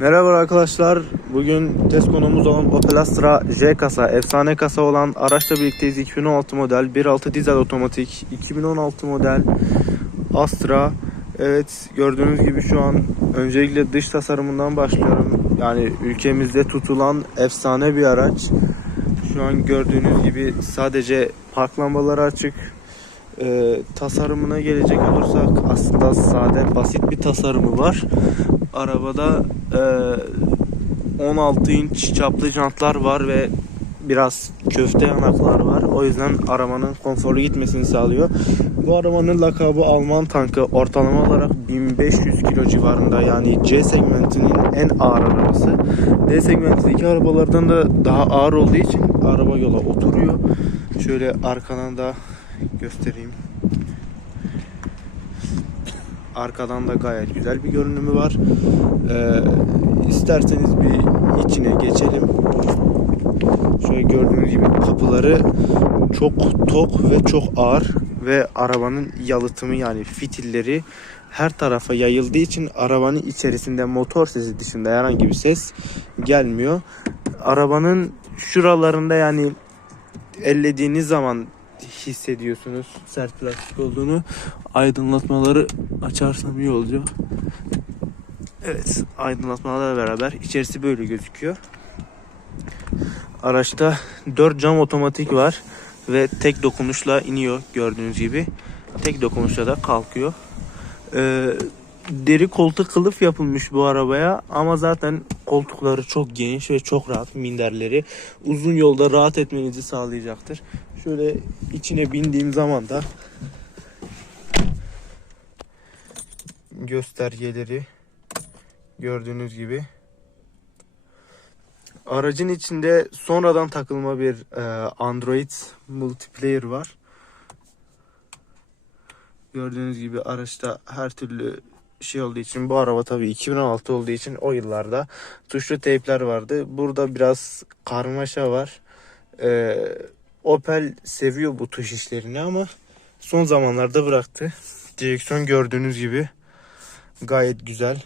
Merhaba arkadaşlar. Bugün test konumuz olan Opel Astra J kasa, efsane kasa olan araçla birlikteyiz. 2016 model 1.6 dizel otomatik, 2016 model Astra. Evet gördüğünüz gibi şu an öncelikle dış tasarımından başlıyorum. Yani ülkemizde tutulan efsane bir araç. Şu an gördüğünüz gibi sadece park lambaları açık. Ee, tasarımına gelecek olursak aslında sade basit bir tasarımı var. Arabada e, 16 inç çaplı jantlar var ve biraz köfte yanaklar var. O yüzden arabanın konforlu gitmesini sağlıyor. Bu arabanın lakabı Alman tankı ortalama olarak 1500 kilo civarında yani C segmentinin en ağır arabası. D segmentindeki arabalardan da daha ağır olduğu için araba yola oturuyor. Şöyle arkadan da göstereyim. Arkadan da gayet güzel bir görünümü var. Ee, isterseniz bir içine geçelim. Şöyle gördüğünüz gibi kapıları çok tok ve çok ağır ve arabanın yalıtımı yani fitilleri her tarafa yayıldığı için arabanın içerisinde motor sesi dışında herhangi bir ses gelmiyor. Arabanın şuralarında yani ellediğiniz zaman hissediyorsunuz sert plastik olduğunu. Aydınlatmaları açarsam iyi olacak. Evet, aydınlatmalarla beraber içerisi böyle gözüküyor. Araçta 4 cam otomatik var ve tek dokunuşla iniyor gördüğünüz gibi. Tek dokunuşla da kalkıyor. Ee, deri koltuk kılıf yapılmış bu arabaya ama zaten koltukları çok geniş ve çok rahat minderleri uzun yolda rahat etmenizi sağlayacaktır. Şöyle içine bindiğim zaman da göstergeleri gördüğünüz gibi aracın içinde sonradan takılma bir e, Android multiplayer var. Gördüğünüz gibi araçta her türlü şey olduğu için bu araba tabii 2016 olduğu için o yıllarda tuşlu teypler vardı. Burada biraz karmaşa var. Ee, Opel seviyor bu tuş işlerini ama son zamanlarda bıraktı. Direksiyon gördüğünüz gibi gayet güzel.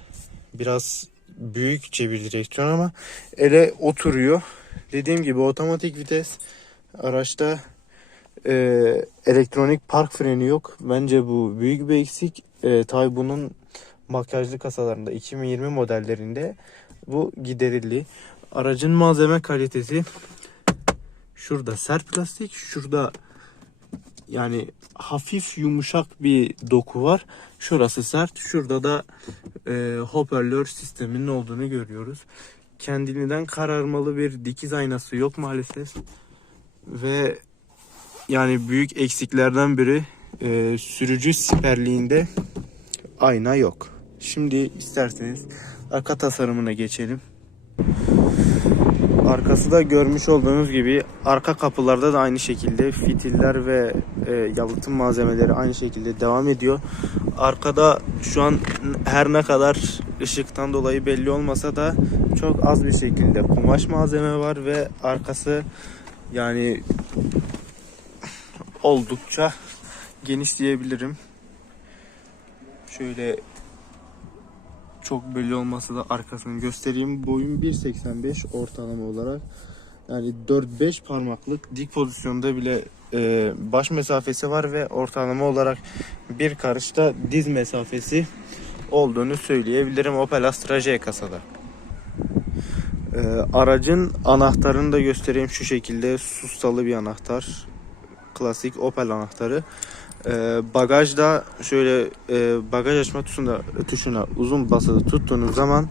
Biraz büyükçe bir direksiyon ama ele oturuyor. Dediğim gibi otomatik vites araçta e, elektronik park freni yok. Bence bu büyük bir eksik. E, tabi bunun makyajlı kasalarında 2020 modellerinde bu giderildi. Aracın malzeme kalitesi şurada sert plastik, şurada yani hafif yumuşak bir doku var. Şurası sert, şurada da e, hoparlör sisteminin olduğunu görüyoruz. Kendiliğinden kararmalı bir dikiz aynası yok maalesef. Ve yani büyük eksiklerden biri e, sürücü siperliğinde ayna yok. Şimdi isterseniz arka tasarımına geçelim. Arkası da görmüş olduğunuz gibi arka kapılarda da aynı şekilde fitiller ve e, yalıtım malzemeleri aynı şekilde devam ediyor. Arkada şu an her ne kadar ışıktan dolayı belli olmasa da çok az bir şekilde kumaş malzeme var ve arkası yani oldukça geniş diyebilirim. Şöyle çok belli olmasa da arkasını göstereyim. Boyum 1.85 ortalama olarak. Yani 4-5 parmaklık dik pozisyonda bile e, baş mesafesi var ve ortalama olarak bir karışta diz mesafesi olduğunu söyleyebilirim Opel Astra J kasada. E, aracın anahtarını da göstereyim şu şekilde sustalı bir anahtar. Klasik Opel anahtarı. Ee, bagajda şöyle e, bagaj açma tuşuna, tuşuna uzun basılı tuttuğunuz zaman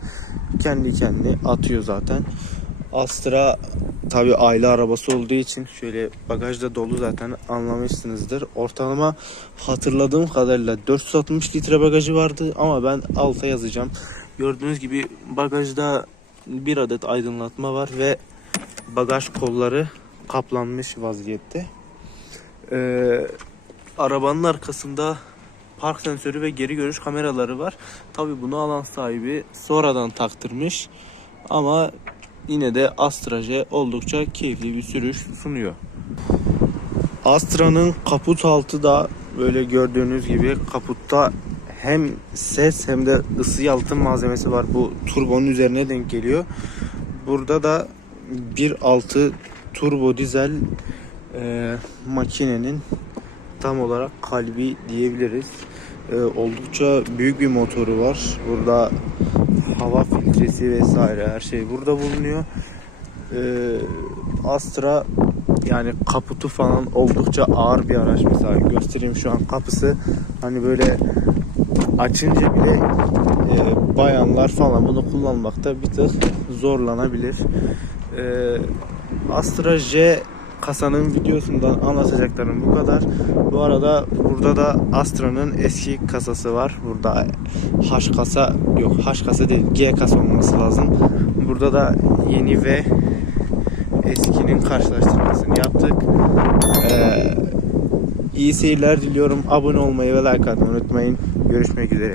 kendi kendine atıyor zaten. Astra tabi aile arabası olduğu için şöyle bagajda dolu zaten anlamışsınızdır. Ortalama hatırladığım kadarıyla 460 litre bagajı vardı ama ben alta yazacağım. Gördüğünüz gibi bagajda bir adet aydınlatma var ve bagaj kolları kaplanmış vaziyette. Ee, arabanın arkasında park sensörü ve geri görüş kameraları var. Tabi bunu alan sahibi sonradan taktırmış. Ama yine de Astra J oldukça keyifli bir sürüş sunuyor. Astra'nın kaput altı da böyle gördüğünüz gibi kaputta hem ses hem de ısı yalıtım malzemesi var. Bu turbonun üzerine denk geliyor. Burada da 1.6 turbo dizel e, makinenin tam olarak kalbi diyebiliriz. E, oldukça büyük bir motoru var. Burada hava filtresi vesaire her şey burada bulunuyor. E, Astra yani kaputu falan oldukça ağır bir araç mesela göstereyim şu an kapısı hani böyle açınca bile e, bayanlar falan bunu kullanmakta bir tık zorlanabilir. E, Astra J kasanın videosundan anlatacaklarım bu kadar. Bu arada burada da Astra'nın eski kasası var. Burada H kasa yok H kasa değil G kasa olması lazım. Burada da yeni ve eskinin karşılaştırmasını yaptık. Ee, iyi seyirler diliyorum. Abone olmayı ve like atmayı unutmayın. Görüşmek üzere.